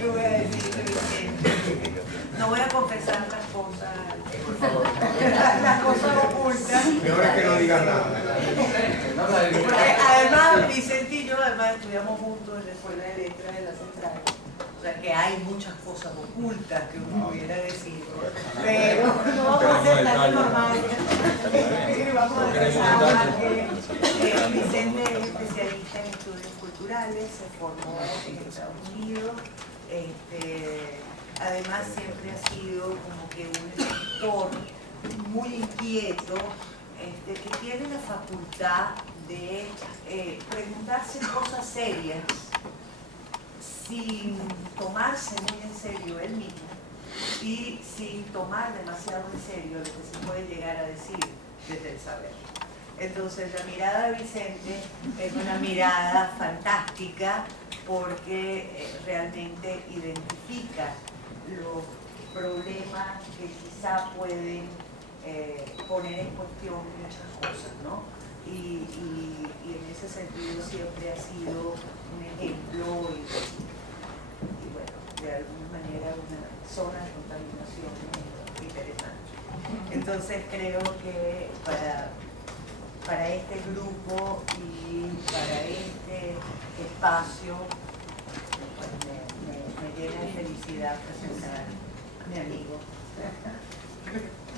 ¿Qué voy a decir, Vicente? No voy a confesar las cosas, por favor. Las cosas ocultas. Peor es que no digas nada. Porque además, Vicente y yo además estudiamos juntos en la Escuela de Letras de la Central. O sea que hay muchas cosas ocultas que uno pudiera decir. Pero no vamos a ser tan normales. Vamos a empezar que Vicente es especialista en estudios culturales, se formó en Estados Unidos. Además siempre ha sido como que un lector muy inquieto, que tiene la facultad de preguntarse cosas serias sin tomarse muy en serio él mismo y sin tomar demasiado en serio lo que se puede llegar a decir desde el saber. Entonces la mirada de Vicente es una mirada fantástica porque realmente identifica los problemas que quizá pueden poner en cuestión muchas cosas, ¿no? Y en ese sentido siempre ha sido un ejemplo y bueno, de alguna manera una zona de contaminación interesante. Entonces creo que para este grupo y para este espacio pues me llena de felicidad presentar a mi amigo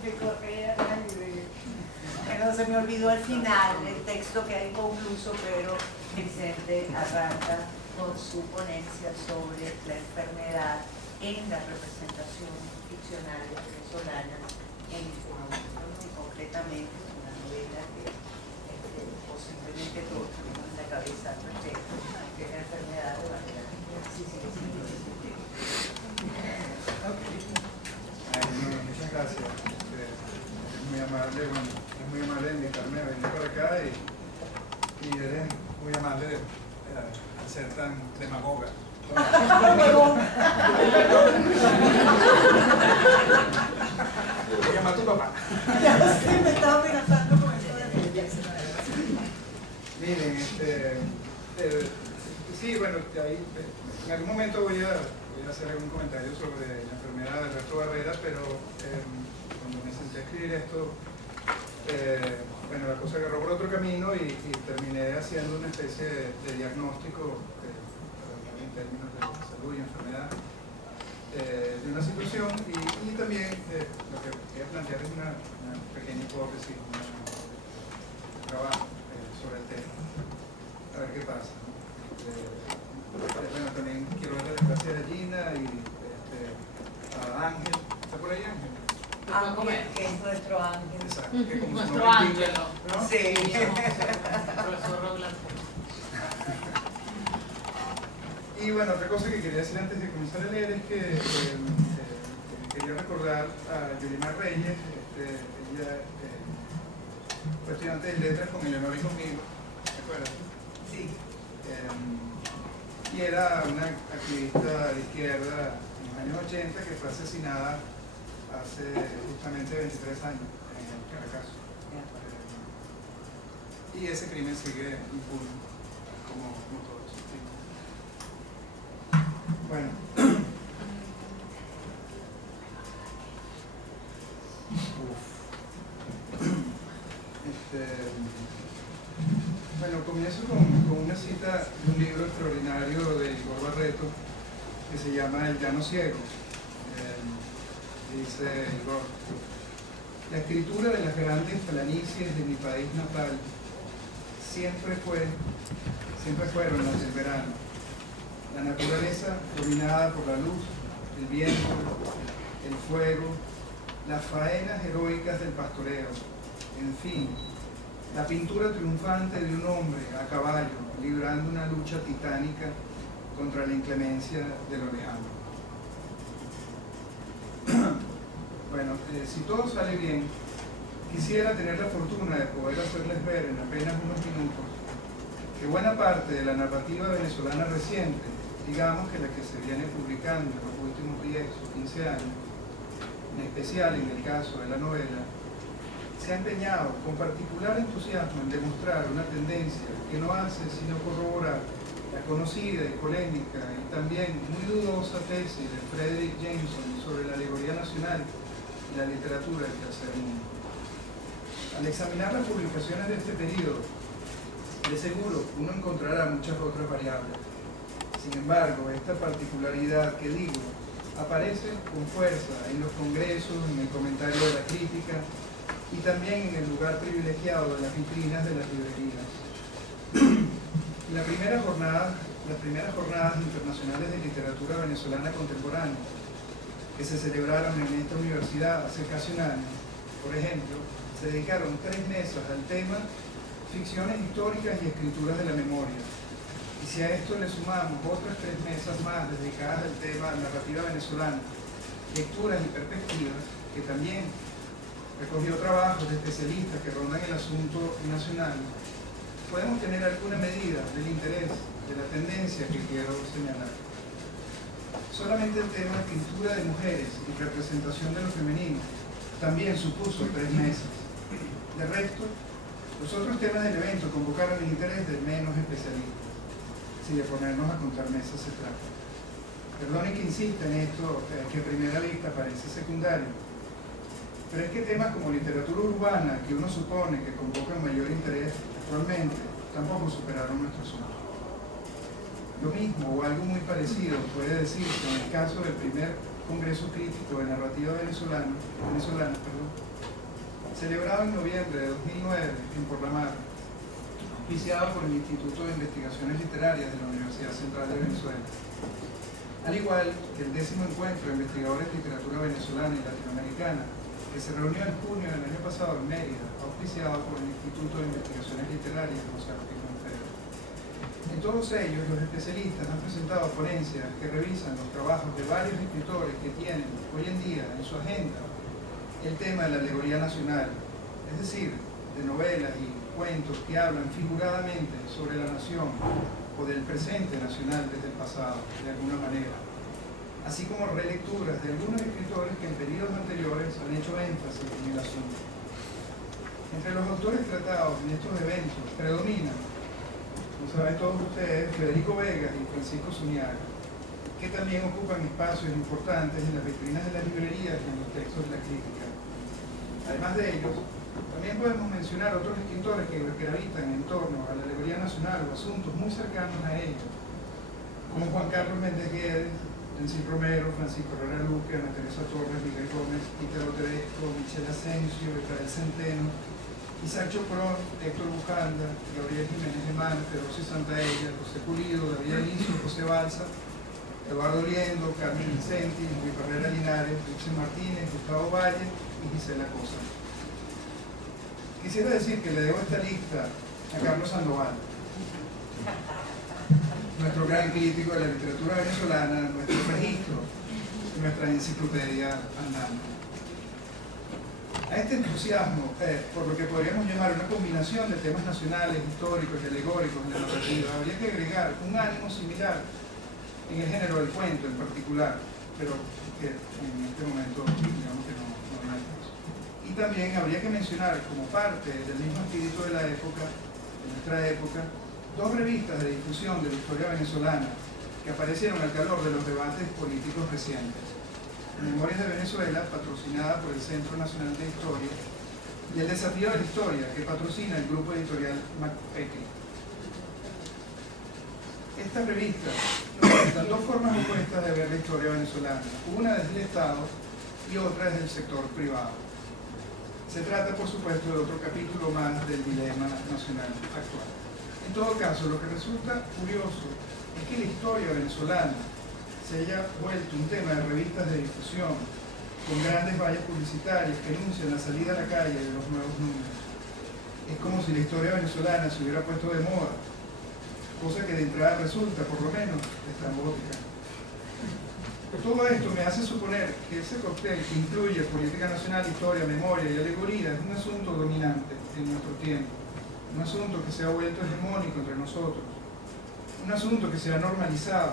de Correa que no se me olvidó al final el texto que hay concluso, pero Vicente arranca con su ponencia sobre la enfermedad en las representaciones ficcionales venezolanas en este momento, y concretamente una novela que posiblemente todos tenemos en la cabeza al respecto, que es la enfermedad de Varela. Sí. Muchas gracias. Es muy amable, bueno, es muy amable de invitarme a venir por acá y eres muy amable de ser tan demagoga. Voy a llamar a tu papá. Ya sé, me estaba amenazando con eso de mí. Miren, sí, bueno, ahí, en algún momento voy a hacer algún comentario sobre la enfermedad de Alberto Barrera, pero cuando me senté a escribir esto, bueno, la cosa agarró por otro camino y terminé haciendo una especie de diagnóstico en términos de salud y enfermedad de una situación y también lo que voy a plantear es una pequeña hipótesis, un trabajo sobre el tema, a ver qué pasa. Bueno, también quiero darle las gracias a Gina y a Ángel. ¿Está por ahí Ángel? Ángel, que es nuestro ángel. Exacto, que como Nuestro ángel, ¿no? Sí. Profesor Roland. Y bueno, otra cosa que quería decir antes de comenzar a leer es que quería recordar a Yolimar Reyes. Ella fue estudiante de letras con Eleonor y conmigo, ¿te acuerdas? Sí. Y era una activista de izquierda en los años 80 que fue asesinada hace justamente 23 años en Caracas. Y ese crimen sigue impune, como todo eso. Bueno. Bueno, comienzo con una cita de un libro extraordinario de Igor Barreto que se llama El llano ciego. Dice Igor: la escritura de las grandes planicies de mi país natal siempre fueron las del verano. La naturaleza dominada por la luz, el viento, el fuego, las faenas heroicas del pastoreo, en fin, la pintura triunfante de un hombre a caballo librando una lucha titánica contra la inclemencia de lo lejano. Bueno, si todo sale bien, quisiera tener la fortuna de poder hacerles ver en apenas unos minutos que buena parte de la narrativa venezolana reciente, digamos que la que se viene publicando en los últimos 10 o 15 años, en especial en el caso de la novela, se ha empeñado con particular entusiasmo en demostrar una tendencia que no hace sino corroborar la conocida y polémica y también muy dudosa tesis de Frederick Jameson sobre la alegoría nacional y la literatura del tercer mundo. Al examinar las publicaciones de este periodo, de seguro uno encontrará muchas otras variables. Sin embargo, esta particularidad que digo aparece con fuerza en los congresos, en el comentario de la crítica y también en el lugar privilegiado de las vitrinas de las librerías. Las primeras jornadas internacionales de literatura venezolana contemporánea que se celebraron en esta universidad hace casi un año, por ejemplo, se dedicaron 3 mesas al tema ficciones históricas y escrituras de la memoria. Y si a esto le sumamos otras 3 mesas más dedicadas al tema narrativa venezolana, lecturas y perspectivas, que también recogió trabajos de especialistas que rondan el asunto nacional, podemos tener alguna medida del interés, de la tendencia que quiero señalar. Solamente el tema escritura de mujeres y representación de lo femenino también supuso 3 mesas. De resto, los otros temas del evento convocaron el interés de menos especialistas, si de ponernos a contar mesas se trata. Perdonen que insista en esto, que a primera vista parece secundario, pero es que temas como literatura urbana, que uno supone que convocan mayor interés actualmente, tampoco superaron nuestro asunto. Lo mismo o algo muy parecido puede decirse en el caso del primer Congreso Crítico de Narrativa Venezolana, celebrado en noviembre de 2009 en Porlamar, auspiciado por el Instituto de Investigaciones Literarias de la Universidad Central de Venezuela. Al igual que el 10º encuentro de investigadores de literatura venezolana y latinoamericana, que se reunió en junio del año pasado en Mérida, auspiciado por el Instituto de Investigaciones Literarias José Agustín Monfero. En todos ellos, los especialistas han presentado ponencias que revisan los trabajos de varios escritores que tienen hoy en día en su agenda el tema de la alegoría nacional, es decir, de novelas y cuentos que hablan figuradamente sobre la nación o del presente nacional desde el pasado, de alguna manera, así como relecturas de algunos escritores que en periodos anteriores han hecho énfasis en el asunto. Entre los autores tratados en estos eventos predominan, como saben todos ustedes, Federico Vegas y Francisco Zuñaga, que también ocupan espacios importantes en las vitrinas de las librerías y en los textos de la crítica. Además de ellos, también podemos mencionar otros escritores que gravitan en torno a la alegoría nacional o asuntos muy cercanos a ellos, como Juan Carlos Méndez Guedes, Dencil Romero, Francisco Herrera Luque, Ana Teresa Torres, Miguel Gómez, Peter Tedesco, Michel Asensio, Israel Centeno, Isaac Choprón, Héctor Bujanda, Gabriel Jiménez de Man, Feroci Santaella, José Pulido, David Alicio, José Balsa, Eduardo Liendo, Carmen Vicenti, Luis Barrera Linares, Dulce Martínez, Gustavo Valle y Gisela Cosa. Quisiera decir que le debo esta lista a Carlos Sandoval, nuestro gran crítico de la literatura venezolana, nuestro registro, nuestra enciclopedia andante. A este entusiasmo, por lo que podríamos llamar una combinación de temas nacionales, históricos y alegóricos en la narrativa, habría que agregar un ánimo similar en el género del cuento en particular, pero que en este momento digamos que no hay caso. Y también habría que mencionar como parte del mismo espíritu de la época, de nuestra época, 2 revistas de difusión de la historia venezolana que aparecieron al calor de los debates políticos recientes. Memorias de Venezuela, patrocinada por el Centro Nacional de Historia, y El Desafío de la Historia, que patrocina el grupo editorial McPecky. Estas revistas presentan 2 formas opuestas de ver la historia venezolana, una desde el Estado y otra desde el sector privado. Se trata, por supuesto, de otro capítulo más del dilema nacional actual. En todo caso, lo que resulta curioso es que la historia venezolana se haya vuelto un tema de revistas de difusión, con grandes vallas publicitarias que anuncian la salida a la calle de los nuevos números. Es como si la historia venezolana se hubiera puesto de moda, cosa que de entrada resulta, por lo menos, estrambótica. Todo esto me hace suponer que ese cóctel que incluye política nacional, historia, memoria y alegoría es un asunto dominante en nuestro tiempo, un asunto que se ha vuelto hegemónico entre nosotros, un asunto que se ha normalizado,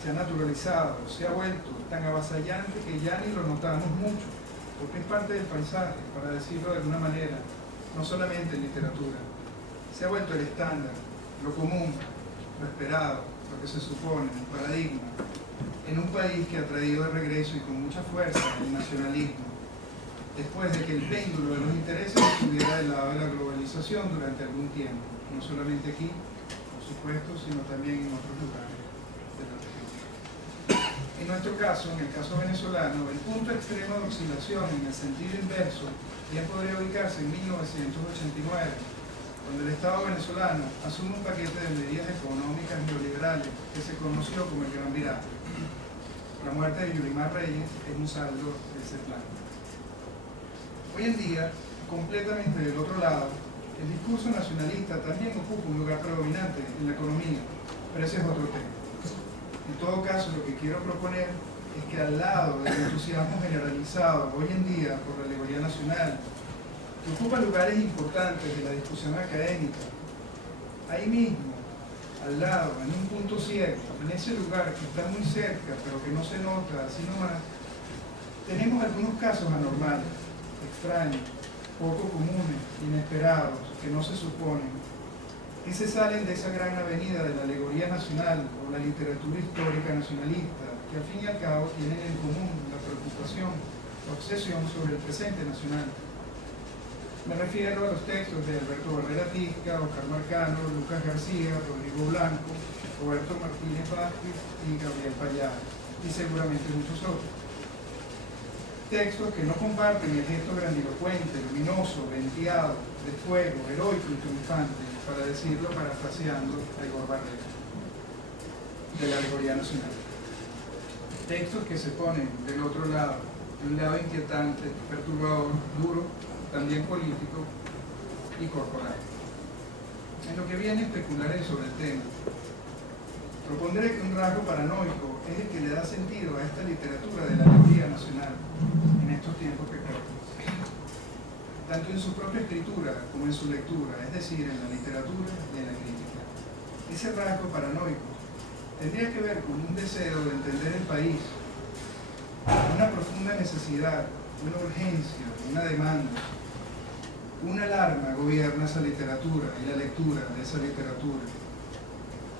se ha naturalizado, se ha vuelto tan avasallante que ya ni lo notamos mucho, porque es parte del paisaje, para decirlo de alguna manera, no solamente en literatura. Se ha vuelto el estándar, lo común, lo esperado, lo que se supone, el paradigma, en un país que ha traído de regreso y con mucha fuerza el nacionalismo, después de que el péndulo de los intereses estuviera del lado de la globalización durante algún tiempo, no solamente aquí, por supuesto, sino también en otros lugares de la región. En nuestro caso, en el caso venezolano, el punto extremo de oscilación en el sentido inverso bien podría ubicarse en 1989, cuando el Estado venezolano asume un paquete de medidas económicas neoliberales que se conoció como el Gran Viraje. La muerte de Yulimar Reyes es un saldo de ese plan. Hoy en día, completamente del otro lado, el discurso nacionalista también ocupa un lugar predominante en la economía, pero ese es otro tema. En todo caso, lo que quiero proponer es que al lado del entusiasmo generalizado hoy en día por la alegoría nacional, que ocupa lugares importantes de la discusión académica, ahí mismo, al lado, en un punto ciego, en ese lugar que está muy cerca, pero que no se nota así nomás, tenemos algunos casos anormales, extraños, poco comunes, inesperados, que no se suponen, que se salen de esa gran avenida de la alegoría nacional o la literatura histórica nacionalista, que al fin y al cabo tienen en común la preocupación, la obsesión sobre el presente nacional. Me refiero a los textos de Alberto Barrera Tisca, Oscar Marcano, Lucas García, Rodrigo Blanco, Roberto Martínez Vázquez y Gabriel Payá, y seguramente muchos otros. Textos que no comparten el gesto grandilocuente, luminoso, venteado, de fuego, heroico y triunfante, para decirlo parafraseando a Igor Barrera, de la alegoría nacional. Textos que se ponen del otro lado, de un lado inquietante, perturbador, duro, también político y corporal. En lo que viene especularé sobre el tema. Propondré que un rasgo paranoico es el que le da sentido a esta literatura de la alegoría nacional en estos tiempos que corren, tanto en su propia escritura como en su lectura, es decir, en la literatura y en la crítica. Ese rasgo paranoico tendría que ver con un deseo de entender el país, una profunda necesidad, una urgencia, una demanda. Una alarma gobierna esa literatura y la lectura de esa literatura.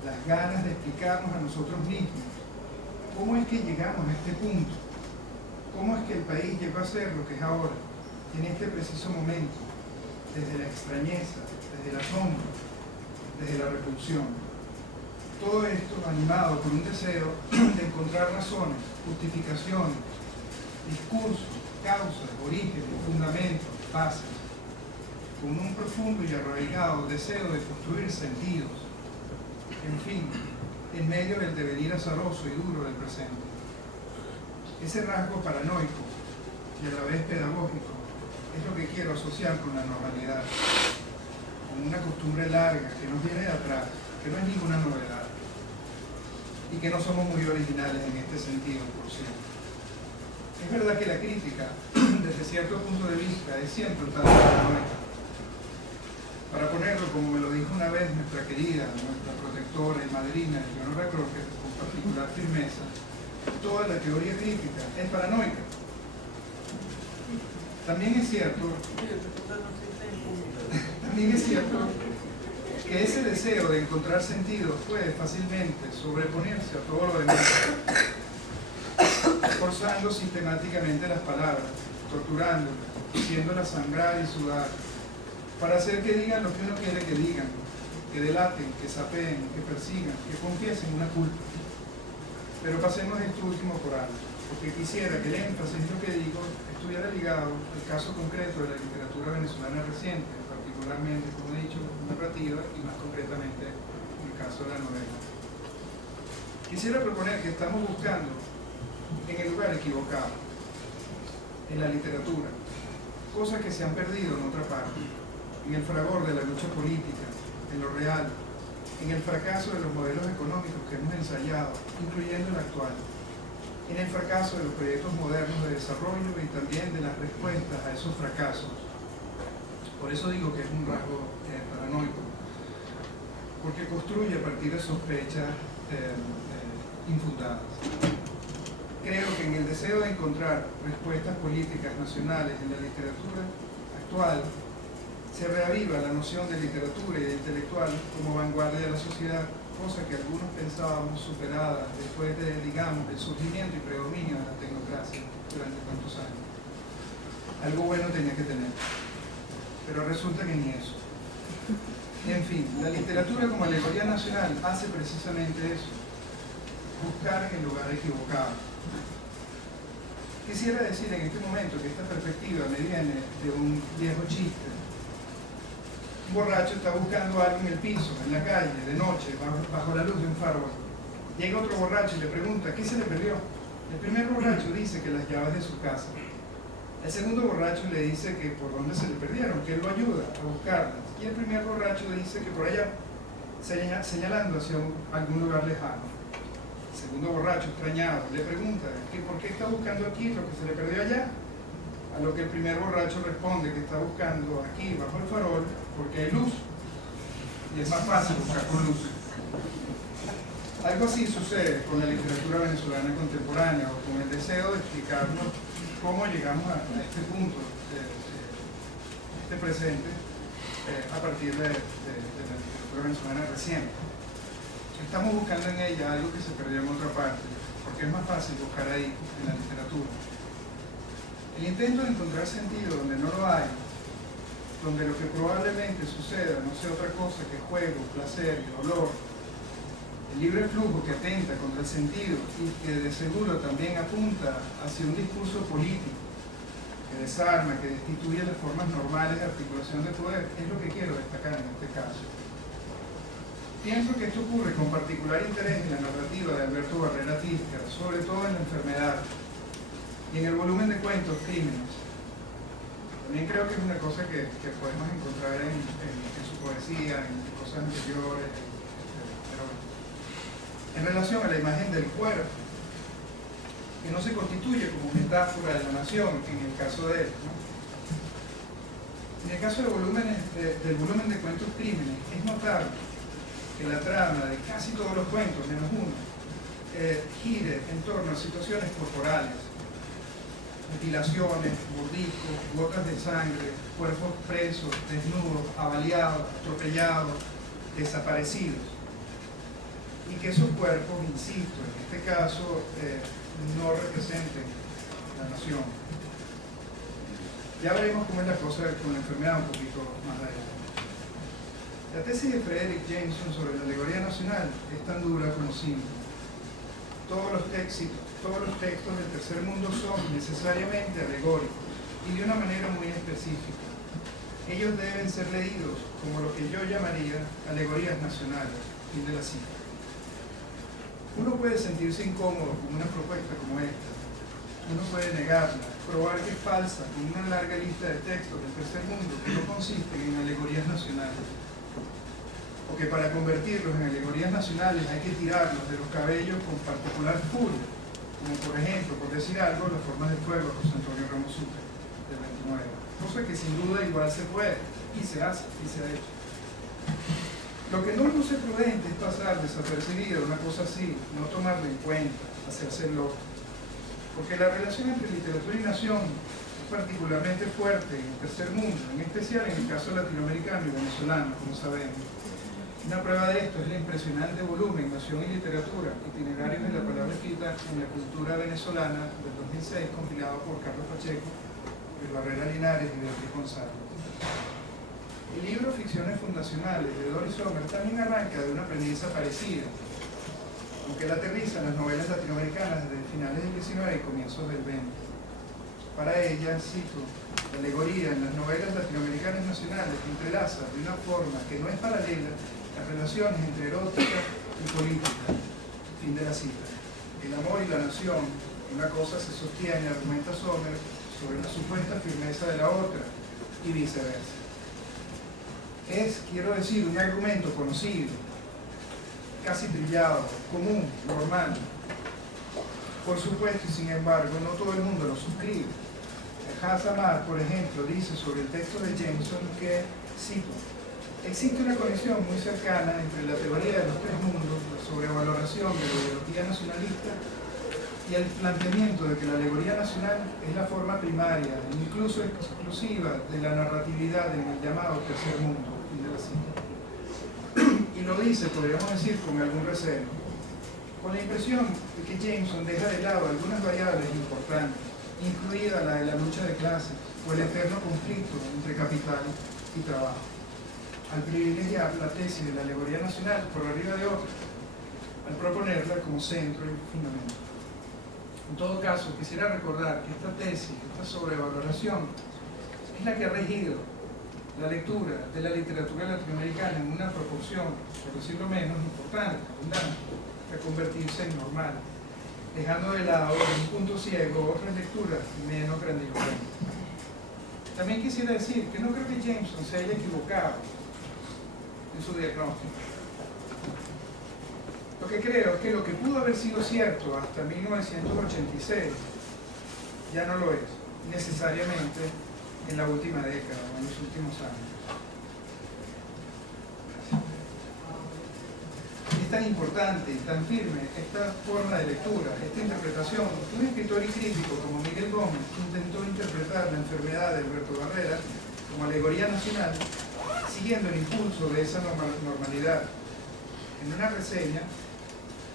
Las ganas de explicarnos a nosotros mismos cómo es que llegamos a este punto, cómo es que el país llegó a ser lo que es ahora, en este preciso momento, desde la extrañeza, desde el asombro, desde la repulsión. Todo esto animado por un deseo de encontrar razones, justificaciones, discursos, causas, orígenes, fundamentos, bases, con un profundo y arraigado deseo de construir sentidos, en fin, en medio del devenir azaroso y duro del presente. Ese rasgo paranoico y a la vez pedagógico es lo que quiero asociar con la normalidad, con una costumbre larga que nos viene de atrás, que no es ninguna novedad, y que no somos muy originales en este sentido, por cierto. Es verdad que la crítica, desde cierto punto de vista, es siempre un tanto paranoica. Para ponerlo, como me lo dijo una vez nuestra querida, nuestra protectora y madrina, Leonora Crocker, con particular firmeza, toda la teoría crítica es paranoica. También es cierto que ese deseo de encontrar sentido puede fácilmente sobreponerse a todo lo demás, forzando sistemáticamente las palabras, torturándolas, haciéndolas sangrar y sudar, para hacer que digan lo que uno quiere que digan, que delaten, que sapeen, que persigan, que confiesen una culpa. Pero pasemos esto último por alto, porque quisiera que el énfasis de lo que digo estuviera ligado al caso concreto de la literatura venezolana reciente, particularmente, como he dicho, narrativa y más concretamente en el caso de la novela. Quisiera proponer que estamos buscando en el lugar equivocado, en la literatura, cosas que se han perdido en otra parte, en el fragor de la lucha política, en lo real, en el fracaso de los modelos económicos que hemos ensayado, incluyendo el actual, en el fracaso de los proyectos modernos de desarrollo y también de las respuestas a esos fracasos. Por eso digo que es un rasgo paranoico, porque construye a partir de sospechas infundadas. Creo que en el deseo de encontrar respuestas políticas nacionales en la literatura actual, se reaviva la noción de literatura y de intelectual como vanguardia de la sociedad, cosa que algunos pensábamos superada después de, digamos, el surgimiento y predominio de la tecnocracia durante tantos años. Algo bueno tenía que tener, pero resulta que ni eso. En fin, la literatura como alegoría nacional hace precisamente eso, buscar en el lugar equivocado. Quisiera decir en este momento que esta perspectiva me viene de un viejo chiste. Un borracho está buscando algo en el piso, en la calle, de noche, bajo la luz de un farol. Llega otro borracho y le pregunta, ¿qué se le perdió? El primer borracho dice que las llaves de su casa. El segundo borracho le dice que por dónde se le perdieron, que él lo ayuda a buscarlas. Y el primer borracho dice que por allá, señalando hacia algún lugar lejano. El segundo borracho, extrañado, le pregunta que por qué está buscando aquí lo que se le perdió allá. A lo que el primer borracho responde que está buscando aquí bajo el farol porque hay luz y es más fácil buscar con luz. Algo así sucede con la literatura venezolana contemporánea o con el deseo de explicarnos cómo llegamos a este punto, este presente, a partir de la literatura venezolana reciente. Estamos buscando en ella algo que se perdió en otra parte, porque es más fácil buscar ahí, en la literatura. El intento de encontrar sentido donde no lo hay, donde lo que probablemente suceda no sea otra cosa que juego, placer y dolor, el libre flujo que atenta contra el sentido y que de seguro también apunta hacia un discurso político que desarma, que destituye las formas normales de articulación de poder, es lo que quiero destacar en este caso. Pienso que esto ocurre con particular interés en la narrativa de Alberto Barrera Tiscar, sobre todo en La enfermedad y en el volumen de cuentos Crímenes. También creo que es una cosa que podemos encontrar en su poesía, en cosas anteriores, pero bueno. En relación a la imagen del cuerpo, que no se constituye como metáfora de la nación, en el caso de él, ¿no? En el caso del volumen de cuentos Crímenes, es notable que la trama de casi todos los cuentos, menos uno, gire en torno a situaciones corporales, mutilaciones, mordiscos, gotas de sangre, cuerpos presos, desnudos, avaliados, atropellados, desaparecidos. Y que esos cuerpos, insisto, en este caso, no representen la nación. Ya veremos cómo es la cosa con la enfermedad un poquito más adelante. La tesis de Frederick Jameson sobre la alegoría nacional es tan dura como simple. Todos los textos del tercer mundo son necesariamente alegóricos y de una manera muy específica. Ellos deben ser leídos como lo que yo llamaría alegorías nacionales. Fin de la cita. Uno puede sentirse incómodo con una propuesta como esta. Uno puede negarla, probar que es falsa con una larga lista de textos del tercer mundo que no consisten en alegorías nacionales. O que para convertirlos en alegorías nacionales hay que tirarlos de los cabellos con particular furia, como por ejemplo, por decir algo, las formas del fuego de José Antonio Ramos Sucre, del 29. Cosa que sin duda igual se puede, y se hace, y se ha hecho. Lo que no luce prudente es pasar desapercibido una cosa así, no tomarla en cuenta, hacerse loco. Porque la relación entre literatura y nación es particularmente fuerte en el tercer mundo, en especial en el caso latinoamericano y venezolano, como sabemos. Una prueba de esto es el impresionante volumen Nación y Literatura, itinerarios de la palabra escrita en la cultura venezolana del 2006, compilado por Carlos Pacheco, Luis Barrera Linares y Beatriz González. El libro Ficciones Fundacionales de Doris Sommer también arranca de una premisa parecida, aunque la aterriza en las novelas latinoamericanas desde finales del 19 y comienzos del 20. Para ella, cito, la alegoría en las novelas latinoamericanas nacionales entrelaza de una forma que no es paralela las relaciones entre erótica y política. Fin de la cita. El amor y la nación, una cosa se sostiene, argumenta Sommer, sobre la supuesta firmeza de la otra, y viceversa. Es, quiero decir, un argumento conocido, casi trillado, común, normal. Por supuesto, y sin embargo, no todo el mundo lo suscribe. Hassamar, por ejemplo, dice sobre el texto de Jameson que, cito, existe una conexión muy cercana entre la teoría de los tres mundos, la sobrevaloración de la ideología nacionalista y el planteamiento de que la alegoría nacional es la forma primaria, incluso exclusiva, de la narratividad en el llamado tercer mundo. Fin de la cita. Y y lo dice, podríamos decir, con algún recelo, con la impresión de que Jameson deja de lado algunas variables importantes, incluida la de la lucha de clases o el eterno conflicto entre capital y trabajo, al privilegiar la tesis de la alegoría nacional por arriba de otras, al proponerla como centro y fundamento. En todo caso, quisiera recordar que esta tesis, esta sobrevaloración, es la que ha regido la lectura de la literatura latinoamericana en una proporción, por decirlo menos, importante, abundante, a convertirse en normal, dejando de lado en un punto ciego otras lecturas menos grandilocuentes. También quisiera decir que no creo que Jameson se haya equivocado en su diagnóstico. Lo que creo es que lo que pudo haber sido cierto hasta 1986 ya no lo es necesariamente en la última década o en los últimos años. Es tan importante y tan firme esta forma de lectura, esta interpretación, que un escritor y crítico como Miguel Gómez intentó interpretar la enfermedad de Alberto Barrera como alegoría nacional, siguiendo el impulso de esa normalidad. En una reseña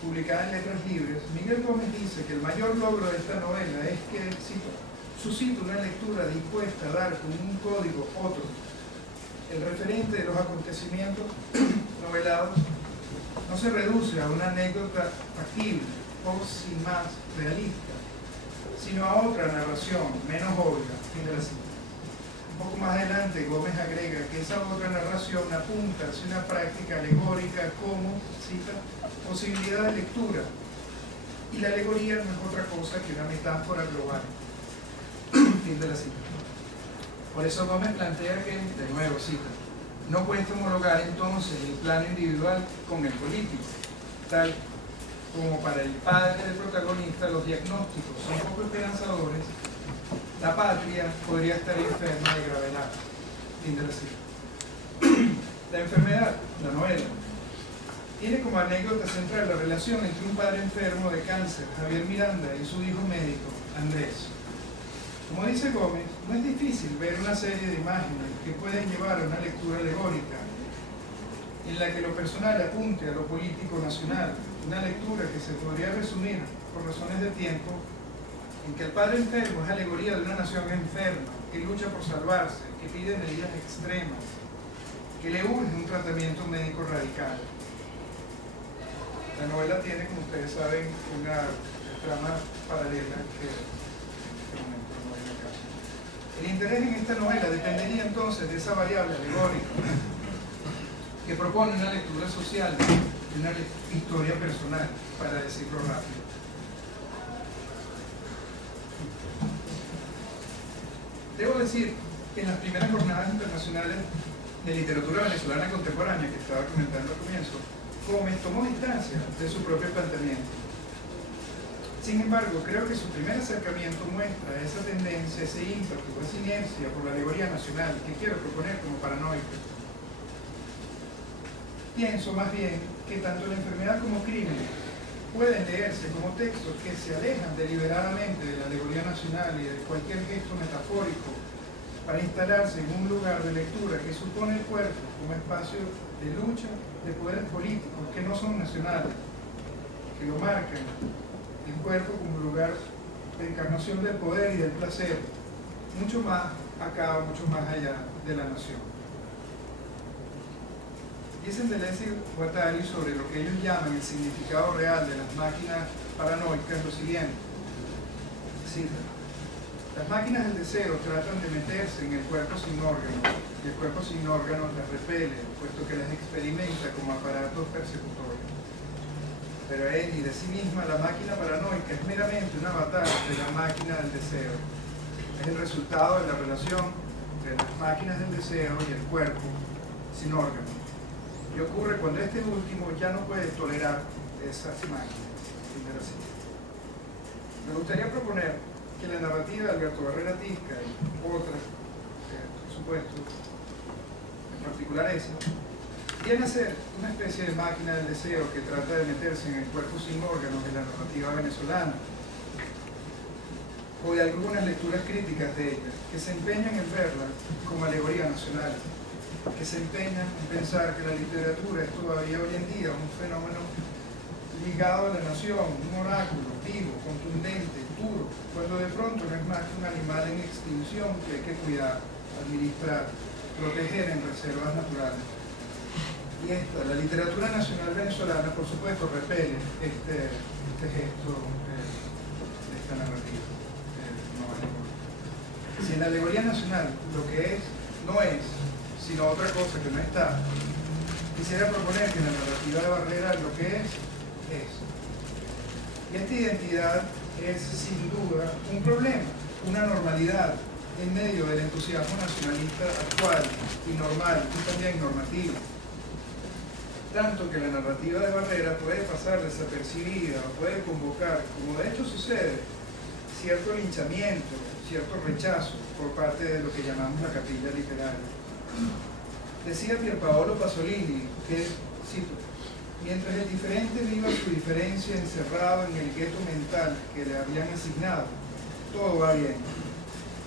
publicada en Letras Libres, Miguel Gómez dice que el mayor logro de esta novela es que, cito, suscita una lectura dispuesta a dar con un código otro, el referente de los acontecimientos novelados no se reduce a una anécdota factible o sin más realista, sino a otra narración menos obvia. Fin de la cita. Un poco más adelante Gómez agrega que esa otra narración apunta hacia una práctica alegórica como, cita, posibilidad de lectura, y la alegoría no es otra cosa que una metáfora global. Fin de la cita. Por eso Gómez plantea que, de nuevo cita, no cuesta homologar entonces el plano individual con el político, tal como para el padre del protagonista los diagnósticos son poco esperanzadores. La patria podría estar enferma de gravedad. Fin de la cita. La enfermedad, la novela, tiene como anécdota central la relación entre un padre enfermo de cáncer, Javier Miranda, y su hijo médico, Andrés. Como dice Gómez, no es difícil ver una serie de imágenes que pueden llevar a una lectura alegórica en la que lo personal apunte a lo político nacional, una lectura que se podría resumir, por razones de tiempo, en que el padre enfermo es alegoría de una nación enferma, que lucha por salvarse, que pide medidas extremas, que le urge un tratamiento médico radical. La novela tiene, como ustedes saben, una trama paralela que en este momento no hay en el caso. El interés en esta novela dependería entonces de esa variable alegórica que propone una lectura social de una historia personal, para decirlo rápido. Debo decir que en las primeras jornadas internacionales de literatura venezolana contemporánea que estaba comentando al comienzo, Gómez tomó distancia de su propio planteamiento. Sin embargo, creo que su primer acercamiento muestra esa tendencia, ese ímpetu, esa inercia por la alegoría nacional que quiero proponer como paranoica. Pienso más bien que tanto la enfermedad como crimen pueden leerse como textos que se alejan deliberadamente de la alegoría nacional y de cualquier gesto metafórico para instalarse en un lugar de lectura que supone el cuerpo como espacio de lucha de poderes políticos que no son nacionales, que lo marcan, el cuerpo como lugar de encarnación del poder y del placer, mucho más acá, mucho más allá de la nación. Dicen Deleuze y Guattari sobre lo que ellos llaman el significado real de las máquinas paranoicas lo siguiente. Cita: las máquinas del deseo tratan de meterse en el cuerpo sin órganos, y el cuerpo sin órganos las repele, puesto que las experimenta como aparatos persecutorios. Pero él y de sí misma la máquina paranoica es meramente un avatar de la máquina del deseo. Es el resultado de la relación entre las máquinas del deseo y el cuerpo sin órganos. Y ocurre cuando este último ya no puede tolerar esas máquinas. Me gustaría proponer que la narrativa de Alberto Barrera Tisca y otras, por supuesto, en particular esa, viene a ser una especie de máquina del deseo que trata de meterse en el cuerpo sin órganos de la narrativa venezolana, o de algunas lecturas críticas de ella, que se empeñan en verla como alegoría nacional. que se empeñan en pensar que la literatura es todavía hoy en día un fenómeno ligado a la nación, un oráculo vivo, contundente, duro, cuando de pronto no es más que un animal en extinción que hay que cuidar, administrar, proteger en reservas naturales. Y la literatura nacional venezolana, por supuesto, repele este gesto de esta narrativa. Si en la alegoría nacional lo que es, no es, sino otra cosa que no está, quisiera proponer que en la narrativa de Barrera lo que es. Y esta identidad es sin duda un problema, una normalidad en medio del entusiasmo nacionalista actual y normal y también normativo. Tanto que la narrativa de Barrera puede pasar desapercibida o puede convocar, como de hecho sucede, cierto linchamiento, cierto rechazo por parte de lo que llamamos la capilla literaria. Decía Pierpaolo Pasolini que, cito, mientras el diferente viva su diferencia encerrado en el gueto mental que le habían asignado, todo va bien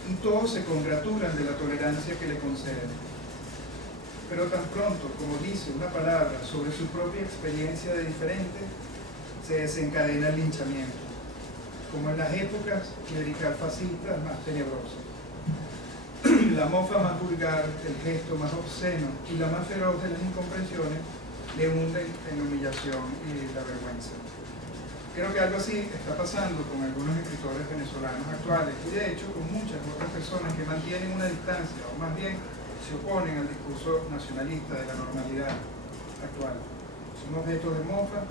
y todos se congratulan de la tolerancia que le conceden. Pero tan pronto como dice una palabra sobre su propia experiencia de diferente, se desencadena el linchamiento, como en las épocas clerical fascistas más tenebrosas. La mofa más vulgar, el gesto más obsceno y la más feroz de las incomprensiones le hunden en la humillación y la vergüenza. Creo que algo así está pasando con algunos escritores venezolanos actuales y de hecho con muchas otras personas que mantienen una distancia o más bien se oponen al discurso nacionalista de la normalidad actual. Son objetos de mofa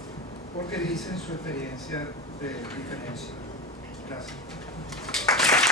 porque dicen su experiencia de diferencia. Gracias.